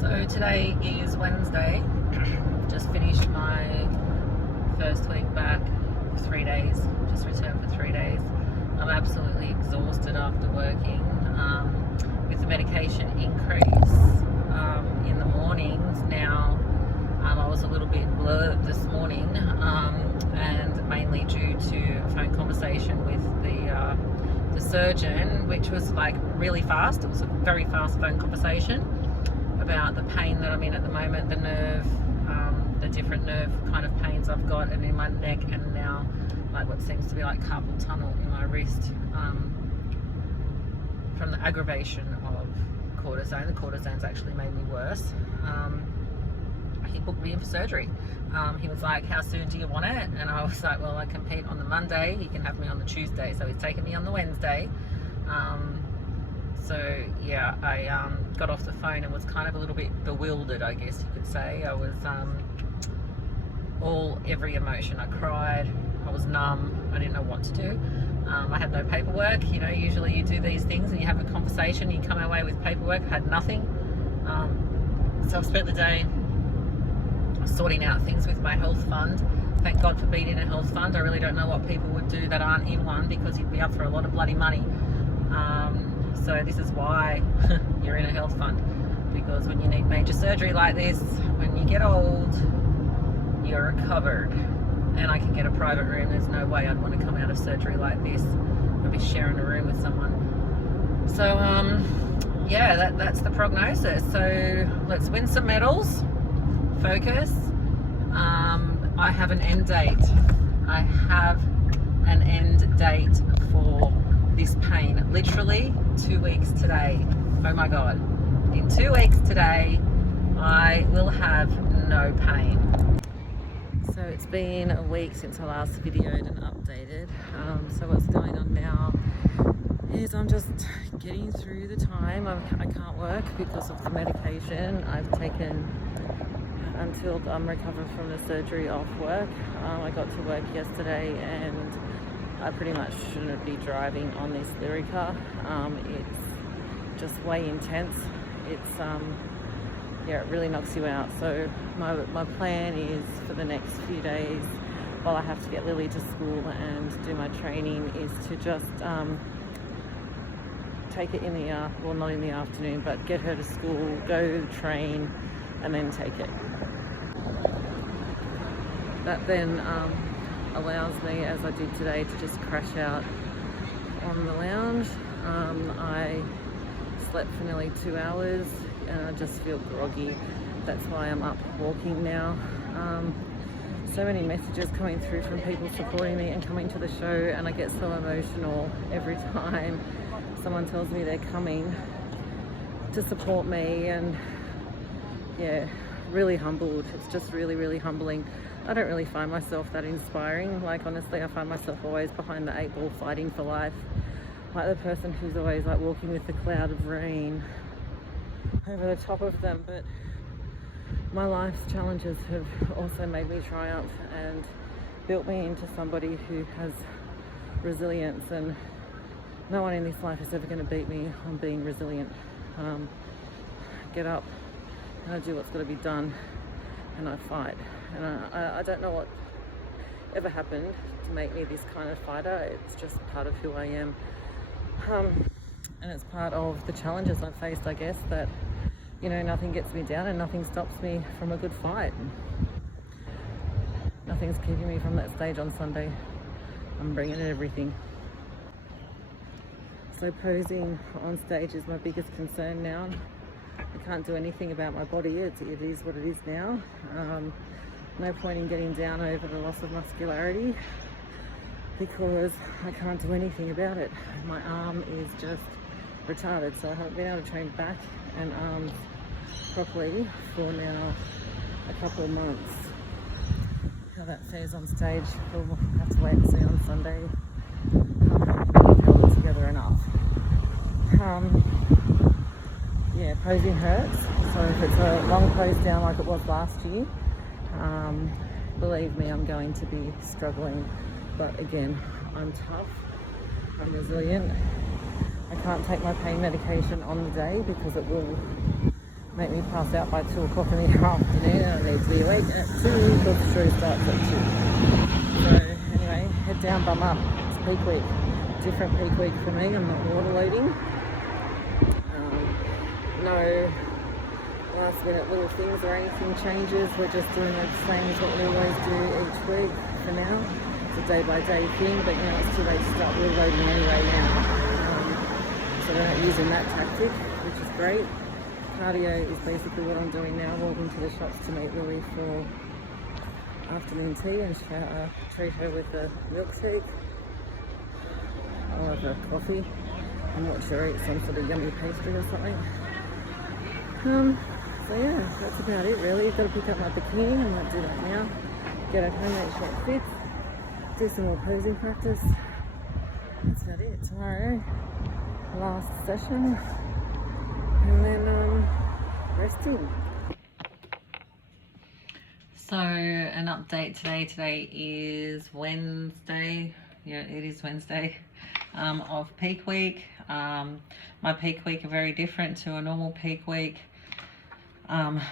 So today is Wednesday. Just finished my first week back, 3 days. Just returned for 3 days. I'm absolutely exhausted after working. With the medication increase in the mornings now, I was a little bit blurred this morning, and mainly due to a phone conversation with the surgeon, which was like really fast. It was a very fast phone conversation about the pain that I'm in at the moment, the nerve, the different nerve kind of pains I've got, and in my neck, and now like what seems to be like carpal tunnel in my wrist, from the aggravation of cortisone. The cortisone's actually made me worse. He booked me in for surgery. He was like, how soon do you want it? And I was like, well, I compete on the Monday, he can have me on the Tuesday, so he's taken me on the Wednesday. So yeah, I got off the phone and was kind of a little bit bewildered, I guess you could say. I was every emotion. I cried, I was numb, I didn't know what to do. I had no paperwork. You know, usually you do these things and you have a conversation, you come away with paperwork. I had nothing. So I've spent the day sorting out things with my health fund. Thank God for being in a health fund. I really don't know what people would do that aren't in one, because you'd be up for a lot of bloody money. So this is why you're in a health fund, because when you need major surgery like this, when you get old, you're covered. And I can get a private room. There's no way I'd want to come out of surgery like this. I'd be sharing a room with someone. So yeah, that's the prognosis. So let's win some medals. Focus. I have an end date. I have an end date for this pain. Literally 2 weeks today. Oh my God. In 2 weeks today, I will have no pain. So it's been a week since I last videoed and updated. So what's going on now is I'm just getting through the time. I can't work because of the medication I've taken until I'm recovered from the surgery off work. I got to work yesterday and I pretty much shouldn't be driving on this Lyrica. It's just way intense. It's yeah, it really knocks you out. So my plan is for the next few days, while I have to get Lily to school and do my training, is to just take it in the well, not in the afternoon, but get her to school, go train, and then take it. That then allows me, as I did today, to just crash out on the lounge. I slept for nearly 2 hours and I just feel groggy. That's why I'm up walking now. So many messages coming through from people supporting me and coming to the show, and I get so emotional every time someone tells me they're coming to support me, and yeah, really humbled. It's just really, really humbling. I don't really find myself that inspiring. Like, honestly, I find myself always behind the 8 ball fighting for life. Like the person who's always like walking with the cloud of rain over the top of them. But my life's challenges have also made me triumph and built me into somebody who has resilience, and no one in this life is ever going to beat me on being resilient. Get up and I do what's got to be done, and I fight. And I don't know what ever happened to make me this kind of fighter. It's just part of who I am. And it's part of the challenges I've faced, I guess, that, you know, nothing gets me down and nothing stops me from a good fight. Nothing's keeping me from that stage on Sunday. I'm bringing it everything. So posing on stage is my biggest concern now. I can't do anything about my body. It is what it is now. No point in getting down over the loss of muscularity, because I can't do anything about it. My arm is just retarded, so I haven't been able to train back and arms properly for now a couple of months. How that fares on stage, we'll have to wait and see on Sunday. I haven't held it together enough. Yeah, posing hurts, so if it's a long pose down like it was last year, believe me, I'm going to be struggling. But again, I'm tough, I'm resilient. I can't take my pain medication on the day because it will make me pass out by 2 o'clock in the afternoon, and I need to be awake at 2 because the show starts at 2. So anyway, head down, bum up. It's peak week. Different peak week for me. I'm not water loading. No last minute little things or anything changes. We're just doing the same as what we always do each week for now. It's a day by day thing, but now it's too late to start wheel loading anyway now. So we're not using that tactic, which is great. Cardio is basically what I'm doing now, walking to the shops to meet Lily for afternoon tea and treat her with a milkshake or a coffee and watch her eat some sort of yummy pastry or something. So yeah, that's about it really. Got to pick up my bikini, I might do that now. Get at home, make sure it fits. Do some more posing practice. That's about it. Tomorrow, last session. And then resting. So an update today. Today is Wednesday. Yeah, it is Wednesday of peak week. My peak week are very different to a normal peak week.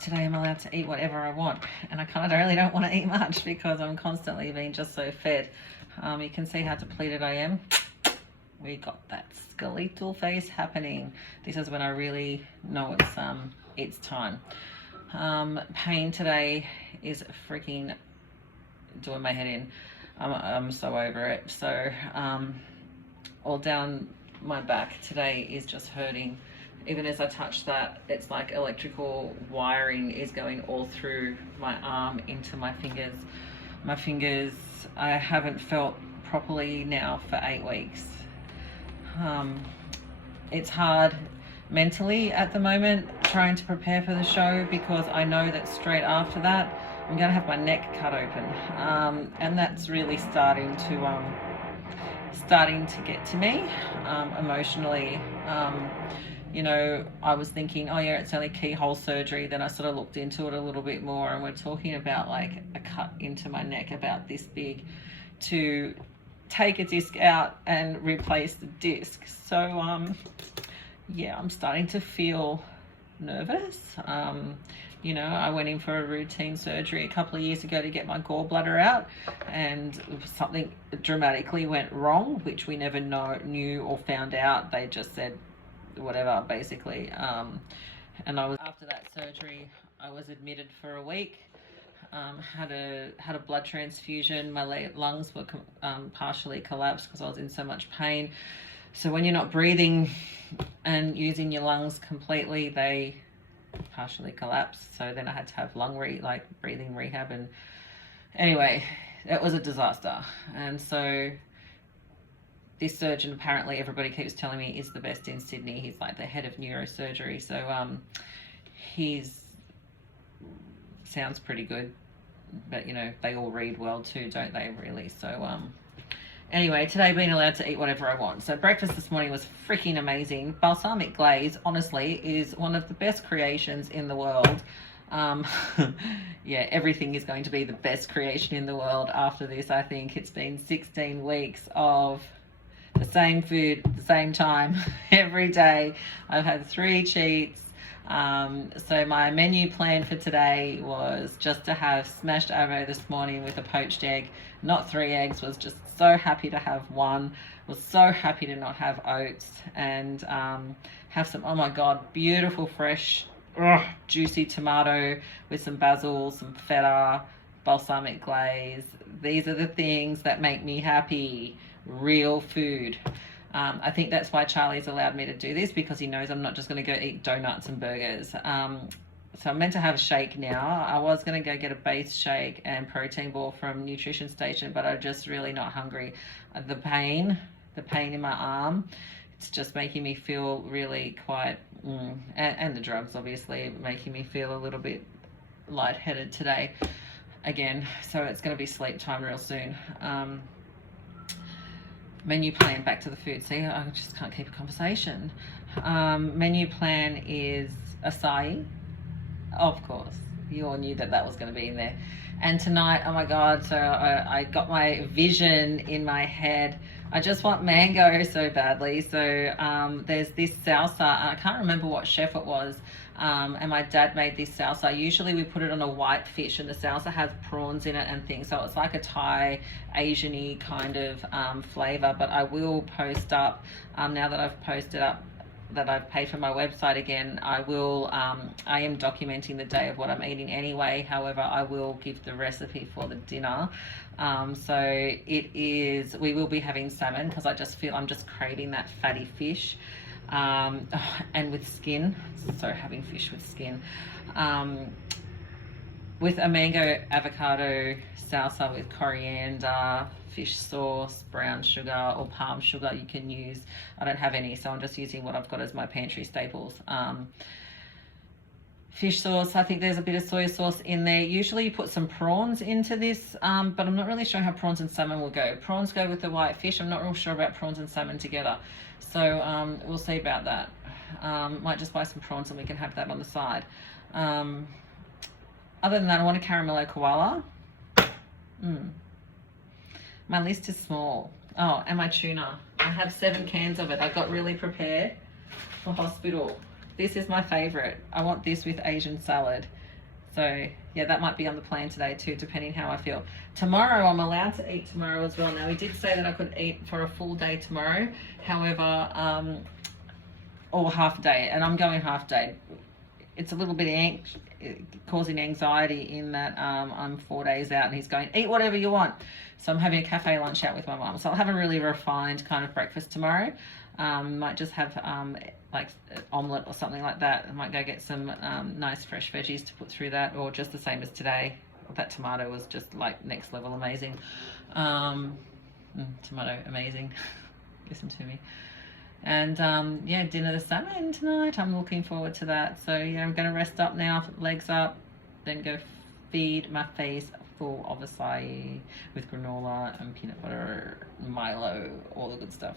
Today I'm allowed to eat whatever I want, and I kind of really don't want to eat much because I'm constantly being just so fed. You can see how depleted I am. We got that skeletal face happening. This is when I really know it's time. Pain today is freaking doing my head in. I'm so over it. So all down my back today is just hurting. Even as I touch that, it's like electrical wiring is going all through my arm into my fingers. My fingers, I haven't felt properly now for 8 weeks. It's hard mentally at the moment trying to prepare for the show because I know that straight after that I'm going to have my neck cut open, and that's really starting to get to me emotionally. You know, I was thinking, oh yeah, it's only keyhole surgery. Then I sort of looked into it a little bit more, and we're talking about like a cut into my neck about this big to take a disc out and replace the disc. So yeah, I'm starting to feel nervous. You know, I went in for a routine surgery a couple of years ago to get my gallbladder out, and something dramatically went wrong, which we never knew or found out. They just said whatever, basically. And I was, after that surgery, I was admitted for a week. Had a blood transfusion. My lungs were partially collapsed because I was in so much pain. So when you're not breathing and using your lungs completely, they partially collapsed. So then I had to have breathing rehab, and anyway, it was a disaster. And so this surgeon, apparently everybody keeps telling me, is the best in Sydney. He's like the head of neurosurgery. So he's sounds pretty good, but you know, they all read well too, don't they, really? So anyway, today being allowed to eat whatever I want. So breakfast this morning was freaking amazing. Balsamic glaze, honestly, is one of the best creations in the world. Yeah, everything is going to be the best creation in the world after this. I think it's been 16 weeks of the same food at the same time every day. I've had 3 cheats. So my menu plan for today was just to have smashed avo this morning with a poached egg, not 3 eggs. Was just so happy to have 1. Was so happy to not have oats, and have some, oh my god, beautiful fresh juicy tomato with some basil, some feta, balsamic glaze. These are the things that make me happy. Real food. I think that's why Charlie's allowed me to do this, because he knows I'm not just going to go eat donuts and burgers. So I'm meant to have a shake now. I was going to go get a base shake and protein ball from Nutrition Station, but I'm just really not hungry. The pain in my arm, it's just making me feel really quite, and the drugs obviously making me feel a little bit lightheaded today again. So it's going to be sleep time real soon. Menu plan, back to the food. See, I just can't keep a conversation. Menu plan is acai, of course. You all knew that that was going to be in there. And tonight, oh my God, so I got my vision in my head. I just want mango so badly. So there's this salsa. I can't remember what chef it was. And my dad made this salsa. Usually we put it on a white fish, and the salsa has prawns in it and things. So it's like a Thai, Asian-y kind of flavor. But I will post up, now that I've posted up that I've paid for my website again, I will, I am documenting the day of what I'm eating anyway. However, I will give the recipe for the dinner. So it is, we will be having salmon because I just feel I'm just craving that fatty fish. And with skin, so having fish with skin. With a mango avocado salsa with coriander, fish sauce, brown sugar or palm sugar you can use. I don't have any, so I'm just using what I've got as my pantry staples. Fish sauce, I think there's a bit of soy sauce in there. Usually you put some prawns into this, but I'm not really sure how prawns and salmon will go. Prawns go with the white fish. I'm not real sure about prawns and salmon together. So we'll see about that. Might just buy some prawns and we can have that on the side. Other than that, I want a caramello koala. My list is small. Oh, and my tuna. I have 7 cans of it. I got really prepared for hospital. This is my favorite. I want this with Asian salad. So yeah, that might be on the plan today too, depending how I feel. Tomorrow, I'm allowed to eat tomorrow as well. Now, we did say that I could eat for a full day tomorrow. However, or half day, and I'm going half day. It's a little bit causing anxiety in that I'm 4 days out and he's going, eat whatever you want. So I'm having a cafe lunch out with my mum. So I'll have a really refined kind of breakfast tomorrow. Might just have like an omelette or something like that. I might go get some nice fresh veggies to put through that, or just the same as today. That tomato was just like next level amazing. Tomato amazing. Listen to me. And yeah, dinner the salmon tonight. I'm looking forward to that. So yeah, I'm going to rest up now, legs up, then go feed my face full of acai with granola and peanut butter, Milo, all the good stuff.